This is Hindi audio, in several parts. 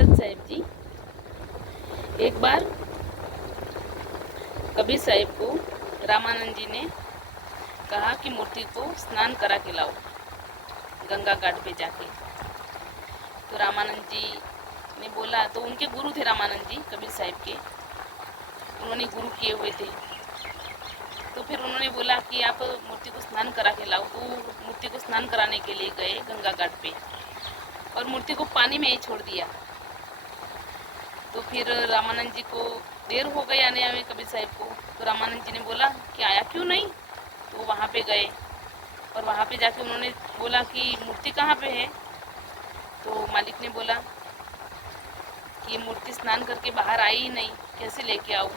सत साहिब जी, एक बार कबीर साहिब को रामानंद जी ने कहा कि मूर्ति को स्नान करा के लाओ गंगा घाट पे जाके। तो रामानंद जी ने बोला, तो उनके गुरु थे रामानंद जी कबीर साहिब के, उन्होंने गुरु किए हुए थे। तो फिर उन्होंने बोला कि आप मूर्ति को स्नान करा के लाओ। तो मूर्ति को स्नान कराने के लिए गए गंगा घाट पे और मूर्ति को पानी में ही छोड़ दिया। तो फिर रामानंद जी को देर हो गई आने में कबीर साहिब को। तो रामानंद जी ने बोला कि आया क्यों नहीं। तो वहाँ पे गए और वहाँ पे जाके उन्होंने बोला कि मूर्ति कहाँ पे है। तो मालिक ने बोला कि मूर्ति स्नान करके बाहर आई ही नहीं, कैसे लेके आऊँ।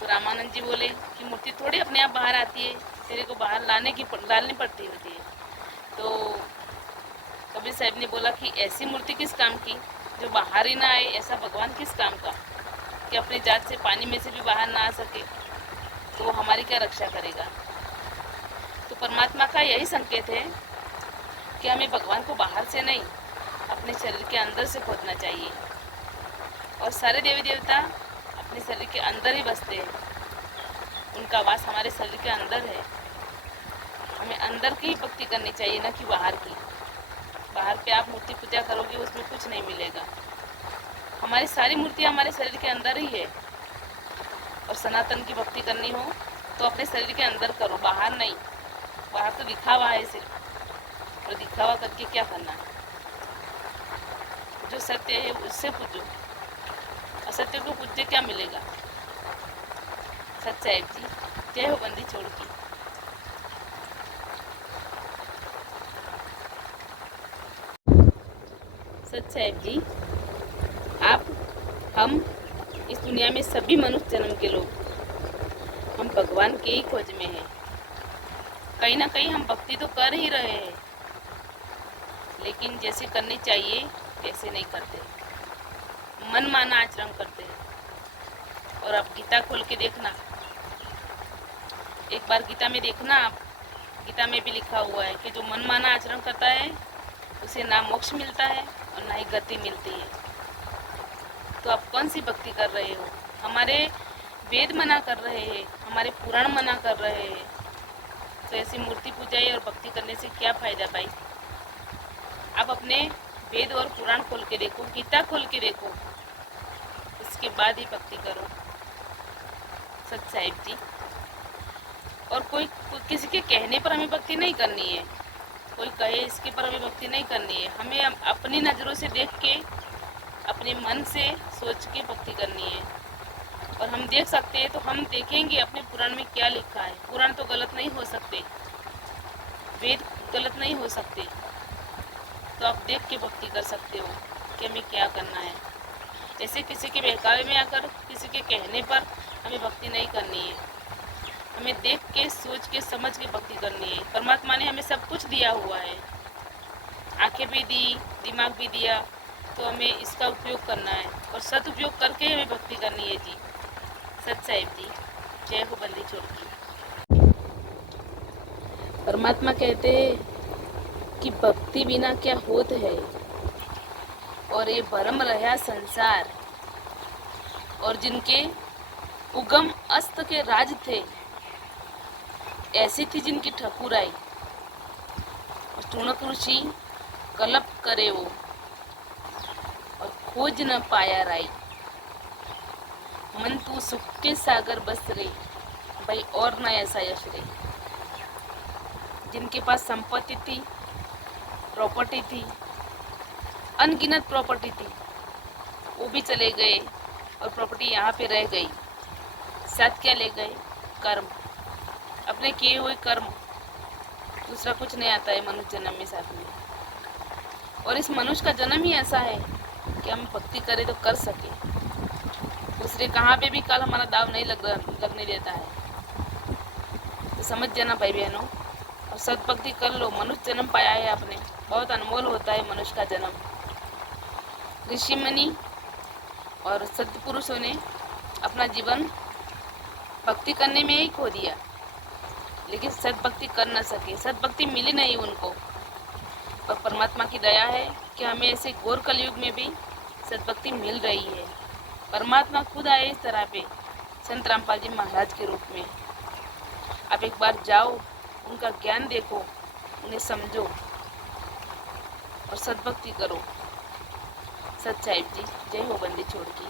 तो रामानंद जी बोले कि मूर्ति थोड़ी अपने आप बाहर आती है, तेरे को बाहर डालनी पड़ती होती है। तो कबीर साहिब ने बोला कि ऐसी मूर्ति किस काम की जो बाहर ही ना आए, ऐसा भगवान किस काम का कि अपनी जात से पानी में से भी बाहर ना आ सके, तो वो हमारी क्या रक्षा करेगा। तो परमात्मा का यही संकेत है कि हमें भगवान को बाहर से नहीं, अपने शरीर के अंदर से खोजना चाहिए। और सारे देवी देवता अपने शरीर के अंदर ही बसते हैं, उनका वास हमारे शरीर के अंदर है। हमें अंदर की ही भक्ति करनी चाहिए, न कि बाहर की। बाहर पे आप मूर्ति पूजा करोगे उसमें कुछ नहीं मिलेगा। हमारी सारी मूर्तियाँ हमारे शरीर के अंदर ही है। और सनातन की भक्ति करनी हो तो अपने शरीर के अंदर करो, बाहर नहीं। बाहर तो दिखावा है सिर्फ, और दिखावा करके क्या करना है। जो सत्य है उससे पूजो, असत्य को पूजते क्या मिलेगा। सत साहिब जी, जय हो बंदी छोड़ की। सत साहिब जी, आप, हम, इस दुनिया में सभी मनुष्य जन्म के लोग, हम भगवान के ही खोज में हैं। कहीं ना कहीं हम भक्ति तो कर ही रहे हैं, लेकिन जैसे करनी चाहिए वैसे नहीं करते, मन माना आचरण करते हैं। और आप गीता खोल के देखना, एक बार गीता में देखना आप, गीता में भी लिखा हुआ है कि जो मन माना आचरण करता है उसे ना मोक्ष मिलता है और ना ही गति मिलती है। तो आप कौन सी भक्ति कर रहे हो। हमारे वेद मना कर रहे हैं, हमारे पुराण मना कर रहे हैं, तो ऐसी मूर्ति पूजाई और भक्ति करने से क्या फायदा भाई। आप अपने वेद और पुराण खोल के देखो, गीता खोल के देखो, उसके बाद ही भक्ति करो। सत साहिब जी, और कोई किसी के कहने पर हमें भक्ति नहीं करनी है, कोई कहे इसके पर हमें भक्ति नहीं करनी है। हमें अपनी नज़रों से देख के, अपने मन से सोच के भक्ति करनी है। और हम देख सकते हैं तो हम देखेंगे अपने पुराण में क्या लिखा है। पुराण तो गलत नहीं हो सकते, वेद गलत नहीं हो सकते, तो आप देख के भक्ति कर सकते हो कि हमें क्या करना है। ऐसे किसी के बहकावे में आकर, किसी के कहने पर हमें भक्ति नहीं करनी है। हमें देख के, सोच के, समझ के भक्ति करनी है। परमात्मा ने हमें सब कुछ दिया हुआ है, आंखें भी दी, दिमाग भी दिया, तो हमें इसका उपयोग करना है और सदउपयोग करके हमें भक्ति करनी है जी। सत साहिब जी, जय हो बंदी छोड़ की। परमात्मा कहते हैं कि भक्ति बिना क्या होत है, और ये भरम रहा संसार। और जिनके उगम अस्त के राज थे, ऐसी थी जिनकी ठकुराई। और टुणक ऋषि कलप करे वो, और खोज न पाया राई। मन तू सुख के सागर बस रे, भाई और न ऐसा यश रे। जिनके पास संपत्ति थी, प्रॉपर्टी थी, अनगिनत प्रॉपर्टी थी, वो भी चले गए और प्रॉपर्टी यहाँ पे रह गई। साथ क्या ले गए? कर्म, अपने किए हुए कर्म। दूसरा कुछ नहीं आता है मनुष्य जन्म में साथ में। और इस मनुष्य का जन्म ही ऐसा है कि हम भक्ति करें तो कर सके। दूसरे कहाँ पे भी काल हमारा दाव नहीं लगने देता है। तो समझ जाना भाई बहनों, और सद्भक्ति कर लो। मनुष्य जन्म पाया है आपने, बहुत अनमोल होता है मनुष्य का जन्म। ऋषि मुनि और सत्पुरुषों ने अपना जीवन भक्ति करने में ही खो दिया, लेकिन सद्भक्ति कर न सके, सद्भक्ति मिली नहीं उनको। और परमात्मा की दया है कि हमें ऐसे घोर कलयुग में भी सद्भक्ति मिल रही है। परमात्मा खुद आए इस तरह पे संत रामपाल जी महाराज के रूप में। आप एक बार जाओ, उनका ज्ञान देखो, उन्हें समझो और सद्भक्ति करो। सत साहिब जी, जय हो बंदी छोड़ की।